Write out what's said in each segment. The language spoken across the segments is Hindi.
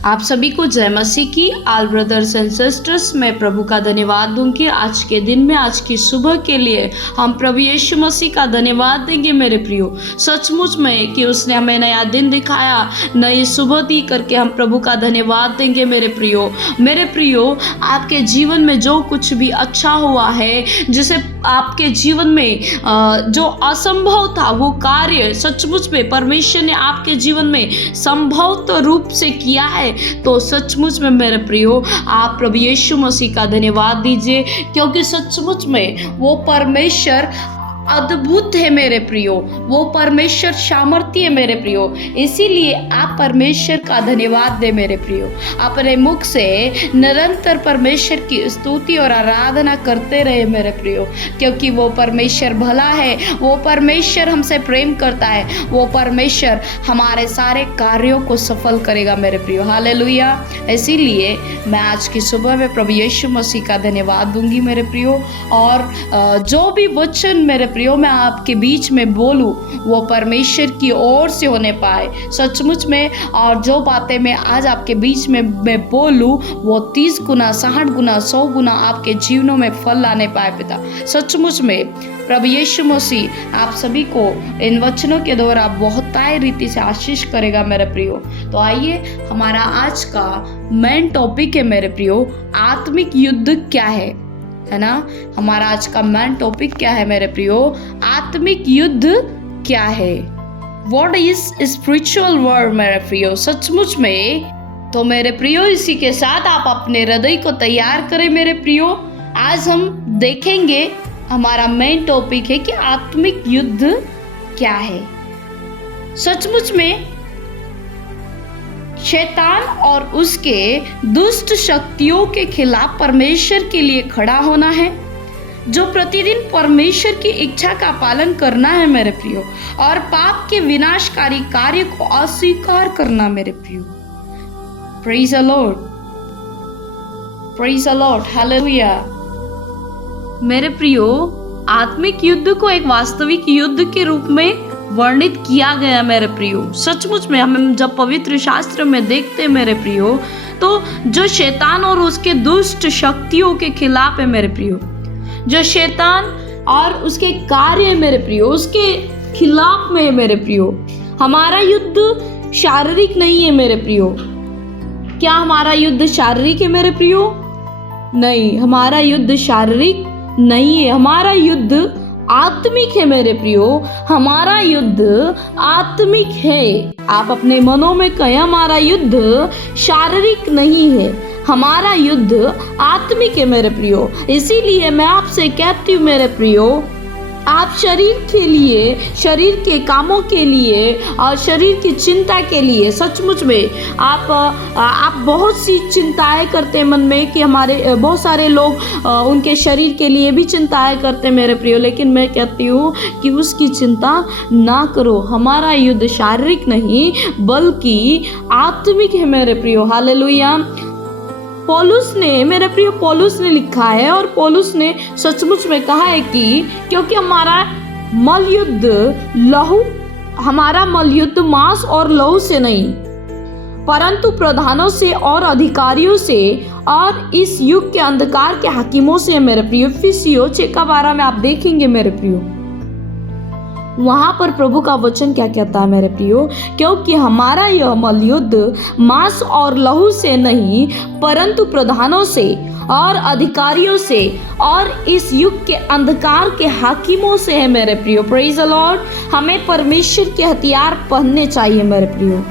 आप सभी को जय मसीह की। ऑल ब्रदर्स एंड सिस्टर्स, मैं प्रभु का धन्यवाद दूंगी आज के दिन में, आज की सुबह के लिए हम प्रभु यीशु मसीह का धन्यवाद देंगे मेरे प्रियो। सचमुच में कि उसने हमें नया दिन दिखाया, नई सुबह दी करके हम प्रभु का धन्यवाद देंगे मेरे प्रियो। मेरे प्रियो, आपके जीवन में जो कुछ भी अच्छा हुआ है, जिसे आपके जीवन में जो असंभव था वो कार्य सचमुच में परमेश्वर ने आपके जीवन में संभव रूप से किया है, तो सचमुच में मेरे प्रियो आप प्रभु यीशु मसीह का धन्यवाद दीजिए, क्योंकि सचमुच में वो परमेश्वर अद्भुत है मेरे प्रियो, वो परमेश्वर सामर्थ्य है मेरे प्रियो। इसीलिए आप परमेश्वर का धन्यवाद दे मेरे प्रियो। अपने मुख से निरंतर परमेश्वर की स्तुति और आराधना करते रहे मेरे प्रियो, क्योंकि वो परमेश्वर भला है, वो परमेश्वर हमसे प्रेम करता है, वो परमेश्वर हमारे सारे कार्यों को सफल करेगा मेरे प्रियो। हालेलुया। इसीलिए मैं आज की सुबह में प्रभु यीशु मसीह का धन्यवाद दूंगी मेरे प्रियो। और जो भी वचन मेरे प्रियो मैं आपके बीच में बोलूं वो परमेश्वर की ओर से होने पाए सचमुच में, और जो बातें मैं आज आपके बीच में मैं बोलूं वो 30 गुना 60 गुना 100 गुना आपके जीवनों में फल लाने पाए पिता। सचमुच में प्रभु यीशु मसीह आप सभी को इन वचनों के द्वारा बहुत रीति से आशीष करेगा मेरे प्रियो। तो आइए, हमारा आज का मेन टॉपिक है मेरे प्रियो, आत्मिक युद्ध क्या है ना। हमारा आज का मेन टॉपिक क्या है मेरे प्रियो, आत्मिक युद्ध क्या है। व्हाट इज स्पिरिचुअल वॉर मेरे प्रियो। सचमुच में तो मेरे प्रियो इसी के साथ आप अपने हृदय को तैयार करें मेरे प्रियो। आज हम देखेंगे, हमारा मेन टॉपिक है कि आत्मिक युद्ध क्या है। सचमुच में शैतान और उसके दुष्ट शक्तियों के खिलाफ परमेश्वर के लिए खड़ा होना है, जो प्रतिदिन परमेश्वर की इच्छा का पालन करना है मेरे प्रियो, और पाप के विनाशकारी कार्य को अस्वीकार करना मेरे प्रियो। Praise the Lord, praise the Lord, hallelujah. मेरे प्रियो, आत्मिक युद्ध को एक वास्तविक युद्ध के रूप में वर्णित किया गया मेरे प्रियो। सचमुच में हम जब पवित्र शास्त्र में देखते मेरे प्रियो, तो जो शैतान और उसके दुष्ट शक्तियों के खिलाफ है मेरे प्रियो, जो शैतान और उसके कार्य मेरे प्रियो उसके खिलाफ में है मेरे प्रियो। हमारा युद्ध शारीरिक नहीं है मेरे प्रियो। क्या हमारा युद्ध शारीरिक है मेरे प्रियो? नहीं, हमारा युद्ध शारीरिक नहीं है, हमारा युद्ध आत्मिक है मेरे प्रियो। हमारा युद्ध आत्मिक है। आप अपने मनों में कहें, हमारा युद्ध शारीरिक नहीं है, हमारा युद्ध आत्मिक है मेरे प्रियो। इसीलिए मैं आपसे कहती हूँ मेरे प्रियो, आप शरीर के लिए, शरीर के कामों के लिए और शरीर की चिंता के लिए सचमुच में आप बहुत सी चिंताएं करते हैं मन में, कि हमारे बहुत सारे लोग उनके शरीर के लिए भी चिंताएं करते हैं मेरे प्रियो। लेकिन मैं कहती हूँ कि उसकी चिंता ना करो। हमारा युद्ध शारीरिक नहीं बल्कि आत्मिक है मेरे प्रियो। हालेलुया। पौलुस ने, मेरे प्रिय, पौलुस ने लिखा है, और पौलुस ने सचमुच में कहा है कि क्योंकि हमारा मलयुद्ध मांस और लहू से नहीं, परंतु प्रधानों से और अधिकारियों से और इस युग के अंधकार के हाकिमों से मेरे प्रियो। इफिसियों 6:12 में आप देखेंगे मेरे प्रियो, वहां पर प्रभु का वचन क्या कहता है मेरे प्रियो, क्योंकि हमारा यह मलयुद्ध मांस और लहू से नहीं, परंतु प्रधानों से और अधिकारियों से और इस युग के अंधकार के हाकिमों से है मेरे प्रियो। Praise the Lord. हमें परमेश्वर के हथियार पहनने चाहिए मेरे प्रियो।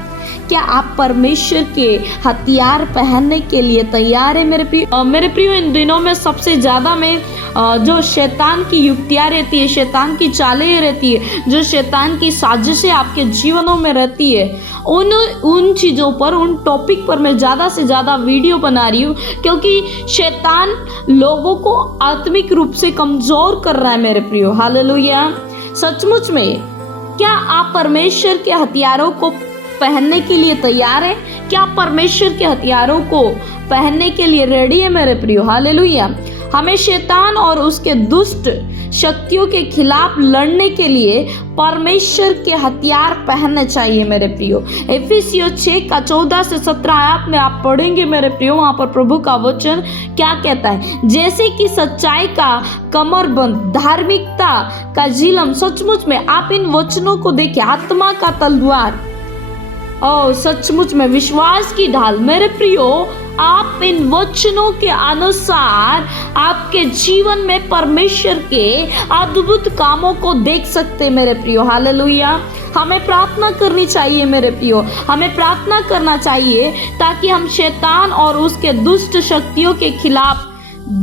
क्या आप परमेश्वर के हथियार पहनने के लिए तैयार है मेरे प्रियो? मेरे प्रियो, इन दिनों में सबसे ज़्यादा में जो शैतान की युक्तियाँ रहती है, शैतान की चालें रहती है, जो शैतान की साजिशें आपके जीवनों में रहती है, उन चीज़ों पर, उन टॉपिक पर मैं ज़्यादा से ज़्यादा वीडियो बना रही हूँ, क्योंकि शैतान लोगों को आत्मिक रूप से कमज़ोर कर रहा है मेरे प्रियो। हालेलुया। सचमुच में क्या आप परमेश्वर के हथियारों को पहनने के लिए तैयार है? क्या परमेश्वर के हथियारों को पहनने के लिए रेडी है मेरे प्रियो? हालेलुया। हमें शैतान और उसके दुष्ट शक्तियों के खिलाफ लड़ने के लिए परमेश्वर के हथियार पहनने चाहिए मेरे प्रियो। इफिसियों 6 का 14 से 17 आयत में आप पढ़ेंगे मेरे प्रियो, वहां पर प्रभु का वचन क्या कहता है। जैसे कि सच्चाई का कमरबंद, धार्मिकता का झिलम, सचमुच में आप इन वचनों को देखिए, आत्मा का तलवार और सचमुच में विश्वास की ढाल। मेरे प्रियो, आप इन वचनों के अनुसार आपके जीवन में परमेश्वर के अद्भुत कामों को देख सकते हैं मेरे प्रियो। हालेलुया। हमें प्रार्थना करनी चाहिए मेरे प्रियो, हमें प्रार्थना करना चाहिए ताकि हम शैतान और उसके दुष्ट शक्तियों के खिलाफ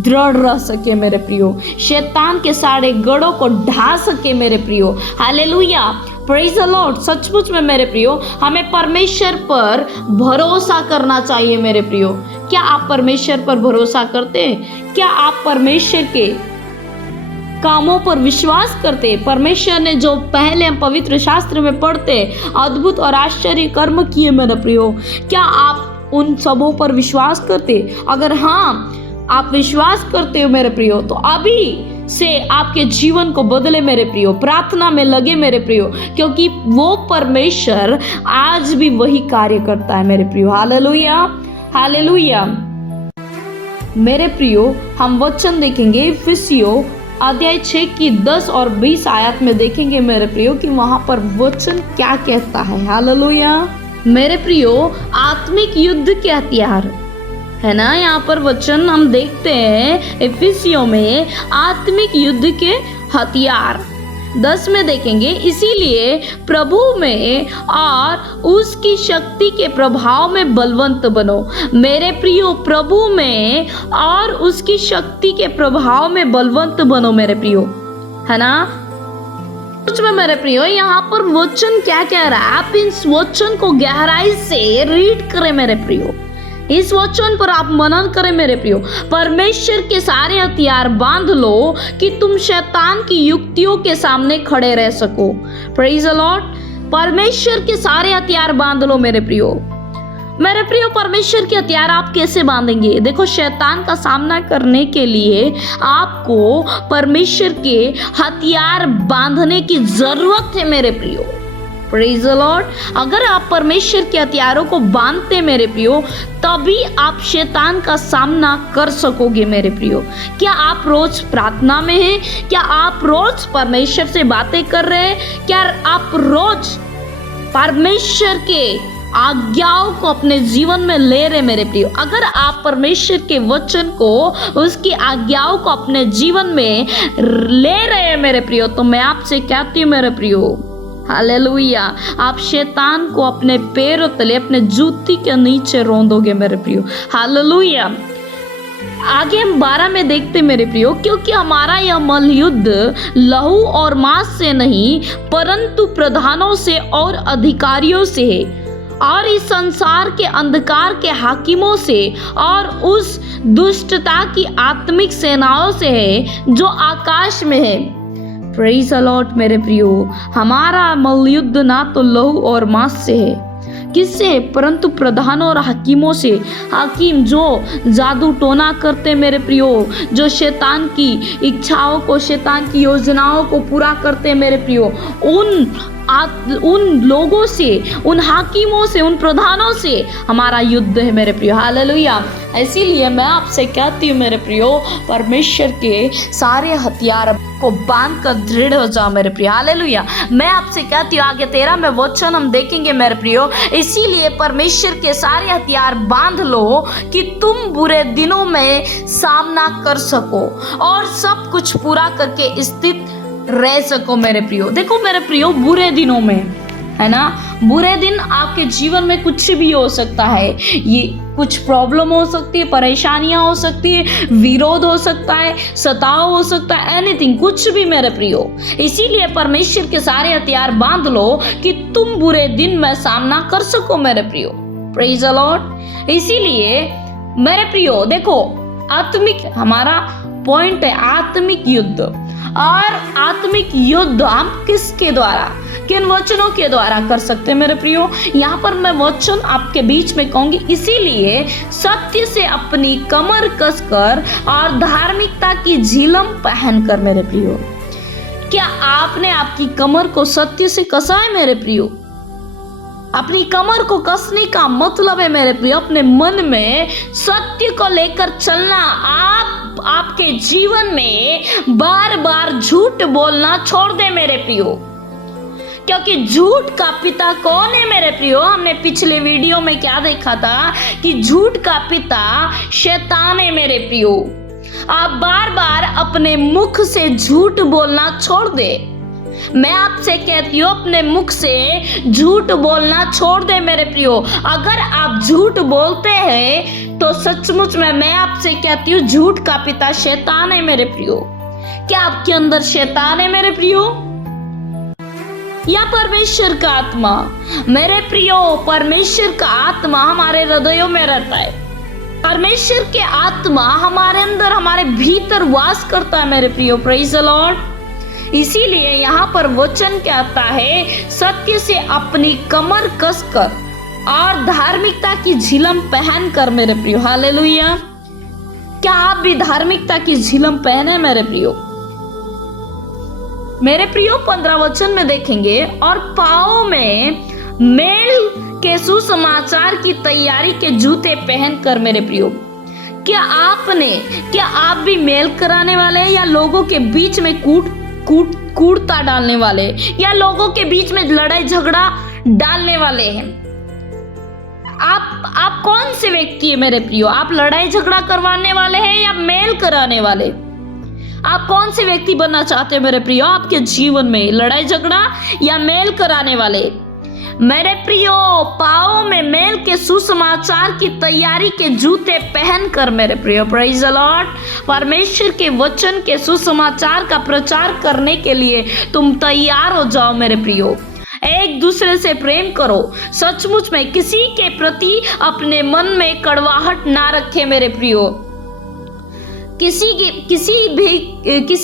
दृढ़ रह सके मेरे प्रियो, शैतान के सारे गढ़ों को ढा सके मेरे प्रियो। Hallelujah, praise the Lord. सचमुच में मेरे प्रियो, हमें परमेश्वर पर भरोसा करना चाहिए मेरे प्रियो। क्या आप परमेश्वर पर भरोसा करते हैं? क्या आप परमेश्वर के कामों पर विश्वास करते हैं? परमेश्वर ने जो पहले हम पवित्र शास्त्र में पढ़ते अद्भुत और आश्चर्य कर्म किए मेरे प्रियो, क्या आप उन सबों पर विश्वास करते? अगर हाँ आप विश्वास करते हो मेरे प्रियो, तो अभी से आपके जीवन को बदले मेरे प्रियो, प्रार्थना में लगे मेरे प्रियो, क्योंकि वो परमेश्वर आज भी वही कार्य करता है मेरे प्रियो। Hallelujah, hallelujah. मेरे प्रियो, हम वचन देखेंगे इफिसियों अध्याय 6 की 10 और 20 आयत में देखेंगे मेरे प्रियो कि वहां पर वचन क्या कहता है। हालेलुया। मेरे प्रियो, आत्मिक युद्ध के हथियार है ना, यहाँ पर वचन हम देखते हैं इफिसियों में आत्मिक युद्ध के हथियार 10 में देखेंगे। इसीलिए प्रभु में और उसकी शक्ति के प्रभाव में बलवंत बनो। मेरे प्रियो, प्रभु में और उसकी शक्ति के प्रभाव में बलवंत बनो मेरे प्रियो, है ना। कुछ में मेरे प्रियो, यहाँ पर वचन क्या कह रहा है, आप इस वचन को गहराई से रीड करें मेरे प्रियो, इस वचन पर आप मनन करें मेरे प्रियो। परमेश्वर के सारे हथियार बांध लो कि तुम शैतान की युक्तियों के सामने खड़े रह सको। Praise the Lord. परमेश्वर के सारे हथियार बांध लो मेरे प्रियो। मेरे प्रियो, परमेश्वर के हथियार आप कैसे बांधेंगे? देखो, शैतान का सामना करने के लिए आपको परमेश्वर के हथियार बांधने की जरूरत है मेरे प्रियो। Praise the Lord. अगर आप परमेश्वर के हथियारों को बांधते मेरे प्रियो, तभी आप शैतान का सामना कर सकोगे मेरे प्रियो। क्या आप रोज प्रार्थना में हैं? क्या आप रोज परमेश्वर से बातें कर रहे हैं? क्या आप रोज परमेश्वर के आज्ञाओं को अपने जीवन में ले रहे मेरे प्रियो? अगर आप परमेश्वर के वचन को, उसकी आज्ञाओं को अपने जीवन में ले रहे हैं मेरे प्रियो, तो मैं आपसे कहती हूँ मेरे प्रियो, हालेलुया, आप शैतान को अपने पैरों तले, अपने जूती के नीचे रौंदोगे मेरे प्रियो। हालेलुया। आगे हम 12 में देखते मेरे प्रियो, क्योंकि हमारा यह मल युद्ध लहू और मांस से नहीं, परंतु प्रधानों से और अधिकारियों से है, और इस संसार के अंधकार के हाकिमों से और उस दुष्टता की आत्मिक सेनाओं से है जो आकाश में है। प्रेज द लॉर्ड मेरे प्रियो, हमारा मल्लयुद्ध ना तो लहू और मांस से है, किससे? परंतु प्रधानों और हकीमों से। हाकिम जो जादू टोना करते मेरे प्रियो, जो शैतान की इच्छाओं को, शैतान की योजनाओं को पूरा करते मेरे प्रियो, उन लोगों से, उन हाकिमों से, उन प्रधानों से हमारा युद्ध है मेरे प्रियो। हालेलुया। इसीलिए मैं आपसे कहती हूँ मेरे प्रियो, परमेश्वर के सारे हथियार को बांध कर दृढ़ हो जाओ मेरे प्रियो। हालेलुया। मैं आपसे कहती हूँ, आगे 13 में वचन हम देखेंगे मेरे प्रियो, इसीलिए परमेश्वर के सारे हथियार बांध लो कि तुम बुरे दिनों में सामना कर सको और सब कुछ पूरा करके स्थित रह सको मेरे प्रियो। देखो मेरे प्रियो, बुरे दिनों में, है ना, बुरे दिन आपके जीवन में कुछ भी हो सकता है। ये कुछ प्रॉब्लम हो सकती है, परेशानियां हो सकती है, विरोध हो सकता है, सताव हो सकता है, एनीथिंग, कुछ भी मेरे प्रियो। इसीलिए परमेश्वर के सारे हथियार बांध लो कि तुम बुरे दिन में सामना कर सको मेरे प्रियो। Praise the Lord. इसीलिए मेरे प्रियो देखो, आत्मिक हमारा पॉइंट है आत्मिक युद्ध। और आत्मिक युद्ध हम किसके द्वारा, किन वचनों के द्वारा कर सकते हैं मेरे प्रियो? यहाँ पर मैं वचन आपके बीच में कहूंगी, इसीलिए सत्य से अपनी कमर कसकर और धार्मिकता की झिलम पहनकर मेरे प्रियो, क्या आपने आपकी कमर को सत्य से कसा है मेरे प्रियो? अपनी कमर को कसने का मतलब है मेरे प्रियो अपने मन में सत्य को लेकर चलना। आपके जीवन में बार बार झूठ बोलना छोड़ दे मेरे प्रियो, क्योंकि झूठ का पिता कौन है मेरे प्रियो? हमने पिछले वीडियो में क्या देखा था कि झूठ का पिता शैतान है मेरे प्रियो। आप बार बार अपने मुख से झूठ बोलना छोड़ दे। मैं आपसे कहती हूँ अपने मुख से झूठ बोलना छोड़ दे मेरे प्रियो। अगर आप झूठ बोलते हैं तो सचमुच में मैं आपसे कहती हूँ झूठ का पिता शैतान है मेरे प्रियो। क्या आपके अंदर शैतान है मेरे प्रियो या परमेश्वर का आत्मा? मेरे प्रियो परमेश्वर का आत्मा हमारे हृदयों में रहता है। परमेश्वर के आत्मा हमारे अंदर हमारे भीतर वास करता है मेरे प्रियो। Praise the Lord. इसीलिए यहाँ पर वचन कहता है सत्य से अपनी कमर कसकर और धार्मिकता की झिलम पहनकर मेरे प्रियो। हालेलुया। क्या आप भी धार्मिकता की झिलम पहने मेरे प्रियो? मेरे प्रियो 15 वचन में देखेंगे और पाँव में मेल के सुसमाचार की तैयारी के जूते पहनकर मेरे प्रियो। क्या आप भी मेल कराने वाले हैं या लोगों के बीच में कूटता डालने वाले या लोगों के बीच में लड़ाई झगड़ा डालने वाले हैं? आप कौन से व्यक्ति है मेरे प्रियो? आप लड़ाई झगड़ा करवाने वाले हैं या मेल कराने वाले? आप कौन से व्यक्ति बनना चाहते हैं मेरे प्रियो आपके जीवन में? लड़ाई झगड़ा या मेल कराने वाले? मेरे प्रियो पाँव में मेल के सुसमाचार की तैयारी के जूते पहनकर मेरे प्रियो। Praise the Lord. परमेश्वर के वचन के सुसमाचार का प्रचार करने के लिए तुम तैयार हो जाओ मेरे प्रियो। एक दूसरे से प्रेम करो। सचमुच में किसी के प्रति अपने मन में कड़वाहट ना रखे मेरे प्रियो। किसी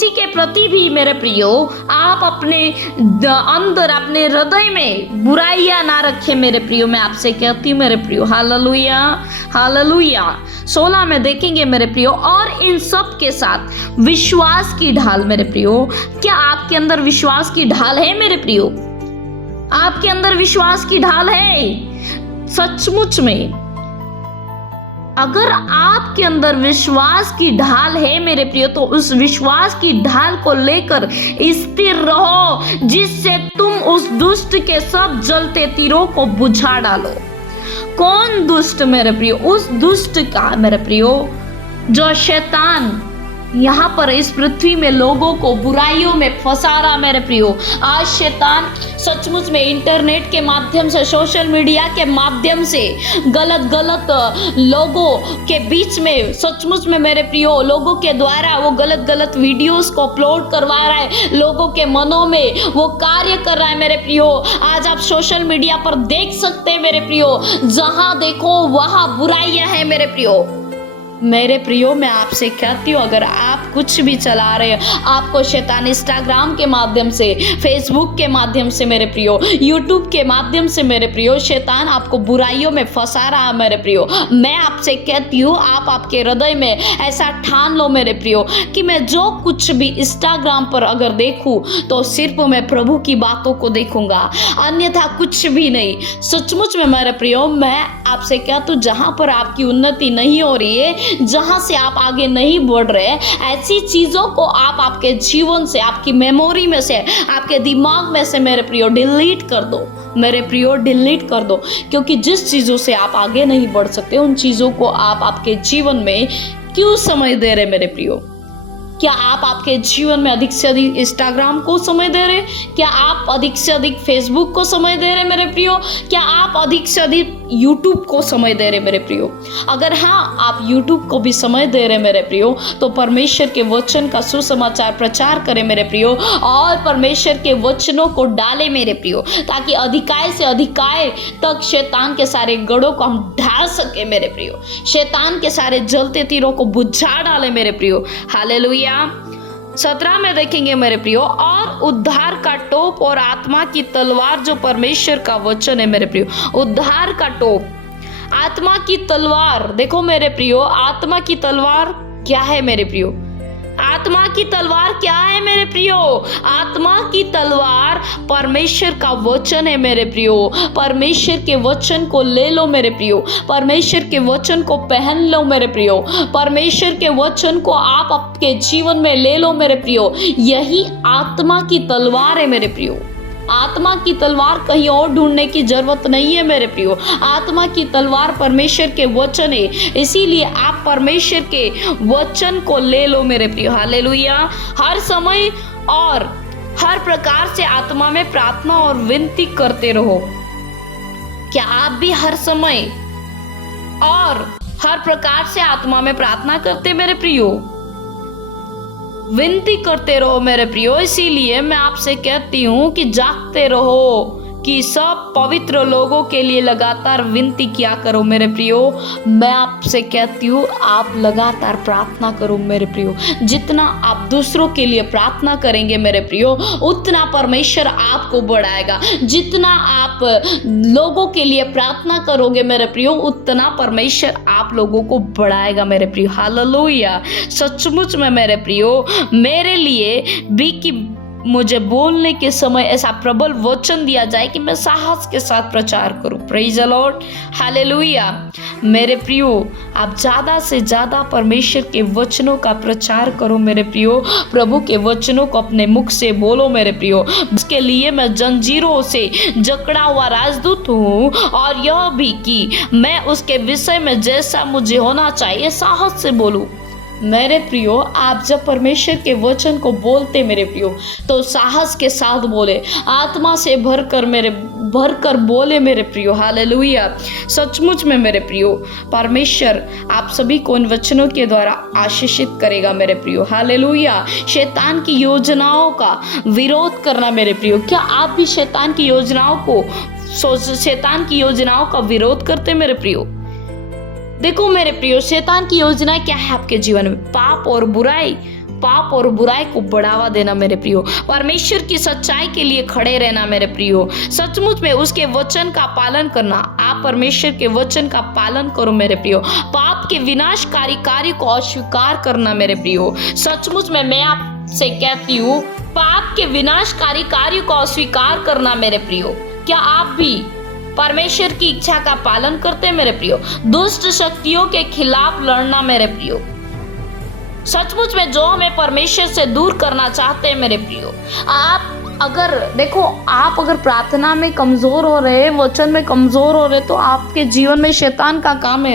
के प्रति भी मेरे प्रियो आप अपने अंदर अपने हृदय में बुराइयां ना रखें मेरे प्रियो। मैं आपसे कहती हूँ मेरे प्रियो। Hallelujah hallelujah. 16 में देखेंगे मेरे प्रियो और इन सब के साथ विश्वास की ढाल मेरे प्रियो। क्या आपके अंदर विश्वास की ढाल है मेरे प्रियो? आपके अंदर विश्वास की ढाल है? सचमुच में अगर आपके अंदर विश्वास की ढाल है मेरे प्रियो तो उस विश्वास की ढाल को लेकर स्थिर रहो, जिससे तुम उस दुष्ट के सब जलते तीरों को बुझा डालो। कौन दुष्ट मेरे प्रियो? उस दुष्ट का मेरे प्रियो जो शैतान यहाँ पर इस पृथ्वी में लोगों को बुराइयों में फंसा रहा मेरे प्रियो। आज शैतान सचमुच में इंटरनेट के माध्यम से, सोशल मीडिया के माध्यम से गलत लोगों के बीच में सचमुच में मेरे प्रियो लोगों के द्वारा वो गलत वीडियोस को अपलोड करवा रहा है। लोगों के मनों में वो कार्य कर रहा है मेरे प्रियो। आज आप सोशल मीडिया पर देख सकते हैं मेरे प्रियो, जहां देखो वहां बुराइयां हैं मेरे प्रियो। मेरे प्रियो मैं आपसे कहती हूँ अगर आप कुछ भी चला रहे हो, आपको शैतान इंस्टाग्राम के माध्यम से, फेसबुक के माध्यम से मेरे प्रियो, यूट्यूब के माध्यम से मेरे प्रियो शैतान आपको बुराइयों में फंसा रहा है मेरे प्रियो। मैं आपसे कहती हूँ आप आपके हृदय में ऐसा ठान लो मेरे प्रियो कि मैं जो कुछ भी इंस्टाग्राम पर अगर देखूँ तो सिर्फ मैं प्रभु की बातों को देखूंगा, अन्यथा कुछ भी नहीं। सचमुच में मेरे प्रियो मैं आपसे कहती हूँ जहाँ पर आपकी उन्नति नहीं हो रही है, जहां से आप आगे नहीं बढ़ रहे, ऐसी चीजों को आप आपके जीवन से, आपकी मेमोरी में से, आपके दिमाग में से मेरे प्रियो डिलीट कर दो मेरे प्रियो, डिलीट कर दो। क्योंकि जिस चीजों से आप आगे नहीं बढ़ सकते उन चीजों को आप आपके जीवन में क्यों समय दे रहे मेरे प्रियो? क्या आप आपके जीवन में अधिक से अधिक इंस्टाग्राम को समय दे रहे? क्या आप अधिक से अधिक फेसबुक को समय दे रहे मेरे प्रियो? क्या आप अधिक से अधिक यूट्यूब को समय दे रहे मेरे प्रियो? अगर हाँ आप यूट्यूब को भी समय दे रहे मेरे प्रियो तो परमेश्वर के वचन का सुसमाचार प्रचार करें मेरे प्रियो और परमेश्वर के वचनों को डाले मेरे प्रियो, ताकि अधिकाय से अधिकाय तक शैतान के सारे गढ़ों को हम ढाल सके मेरे प्रियो, शैतान के सारे जलते तीरों को बुझा डाले मेरे प्रियो। हालेलुया। 17 में देखेंगे मेरे प्रियो और उद्धार का टोप और आत्मा की तलवार जो परमेश्वर का वचन है मेरे प्रियो। उद्धार का टोप, आत्मा की तलवार। देखो मेरे प्रियो आत्मा की तलवार क्या है मेरे प्रियो? आत्मा की तलवार क्या है मेरे प्रियो? आत्मा की तलवार परमेश्वर का वचन है मेरे प्रियो। परमेश्वर के वचन को ले लो मेरे प्रियो। परमेश्वर के वचन को पहन लो मेरे प्रियो। परमेश्वर के वचन को आप आपके जीवन में ले लो मेरे प्रियो। यही आत्मा की तलवार है मेरे प्रियो। आत्मा की तलवार कहीं और ढूंढने की जरूरत नहीं है मेरे प्रियो। आत्मा की तलवार परमेश्वर के वचन है, इसीलिए आप परमेश्वर के वचन को ले लो मेरे प्रियो। हालेलुया। हर समय और हर प्रकार से आत्मा में प्रार्थना और विनती करते रहो। क्या आप भी हर समय और हर प्रकार से आत्मा में प्रार्थना करते मेरे प्रियो? विनती करते रहो मेरे प्रियो। इसीलिए मैं आपसे कहती हूँ कि जागते रहो, कि सब पवित्र लोगों के लिए लगातार विनती किया करो मेरे प्रियो। मैं आपसे कहती हूँ आप लगातार प्रार्थना करो मेरे प्रियो। जितना आप दूसरों के लिए प्रार्थना करेंगे मेरे प्रियो, उतना परमेश्वर आपको बढ़ाएगा। जितना आप लोगों के लिए प्रार्थना करोगे मेरे प्रियो, उतना परमेश्वर आप लोगों को बढ़ाएगा मेरे प्रियो। हालेलुया। सचमुच में मेरे प्रियो, मेरे लिए भी कि मुझे बोलने के समय ऐसा प्रबल वचन दिया जाए कि मैं साहस के साथ प्रचार करूं। Praise the Lord. हालेलुया। मेरे प्रियो, आप ज़्यादा से ज़्यादा परमेश्वर के वचनों का प्रचार करो मेरे प्रियो। प्रभु के वचनों को अपने मुख से बोलो मेरे प्रियो। इसके लिए मैं जंजीरों से जकड़ा हुआ राजदूत हूँ, और यह भी कि मैं उसके विषय में जैसा मुझे होना चाहिए साहस से बोलूँ। मेरे प्रियो, आप जब परमेश्वर के वचन को बोलते मेरे प्रियो, तो साहस के साथ बोले, आत्मा से भरकर बोले मेरे प्रियो। हालेलुया। सचमुच में मेरे प्रियो, परमेश्वर आप सभी को इन वचनों के द्वारा आशीषित करेगा मेरे प्रियो। हालेलुया। शैतान की योजनाओं का विरोध करना मेरे प्रियो। क्या आप भी शैतान की योजनाओं का विरोध करते मेरे प्रियो? देखो मेरे प्रियो, शैतान की योजना क्या है आपके जीवन में? पाप और बुराई को बढ़ावा देना मेरे प्रियो। परमेश्वर की सच्चाई के लिए खड़े रहना मेरे प्रियो। सचमुच में उसके वचन का पालन करना। आप परमेश्वर के वचन का पालन करो मेरे प्रियो। पाप के विनाशकारी कार्य को अस्वीकार करना मेरे प्रियो। सचमुच में मैं आपसे कहती हूँ, पाप के विनाशकारी कार्य को अस्वीकार करना मेरे प्रियो। क्या आप भी परमेश्वर की इच्छा का पालन करते मेरे प्रियो? दुष्ट शक्तियों के खिलाफ लड़ना मेरे प्रियो। सचमुच में जो हमें परमेश्वर से दूर करना चाहते हैं मेरे प्रियो। आप अगर प्रार्थना में कमजोर हो रहे, वचन में कमजोर हो रहे, तो आपके जीवन में शैतान का काम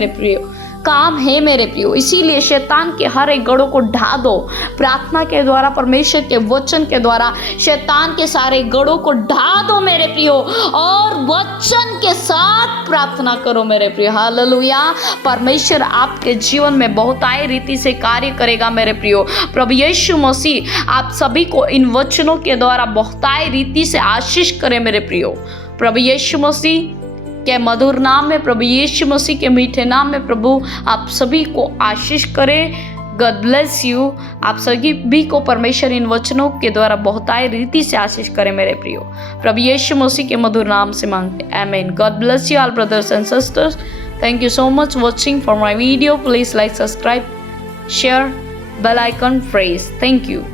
है मेरे प्रियो। इसीलिए शैतान के हर एक गढ़ों को ढा दो। प्रार्थना के द्वारा, परमेश्वर के वचन के द्वारा शैतान के सारे गढ़ों को ढा दो मेरे प्रियो, और वचन के साथ प्रार्थना करो मेरे प्रियो। हालेलुया। परमेश्वर आपके जीवन में बहुतायत रीति से कार्य करेगा मेरे प्रियो। प्रभु यीशु मसीह आप सभी को इन वचनों के द्वारा बहुतायत रीति से आशीष करे मेरे प्रियो। प्रभु यीशु मसीह के मधुर नाम में, प्रभु यीशु मसीह के मीठे नाम में प्रभु आप सभी को आशीष करे। God bless you. आप सभी भी को परमेश्वर इन वचनों के द्वारा बहुतायत रीति से आशीष करे मेरे प्रियो। प्रभु यीशु मसीह के मधुर नाम से मांगते, आमीन। God bless you all brothers and sisters. Thank you so much watching for my video. Please like, subscribe, share, bell icon, praise. Thank you.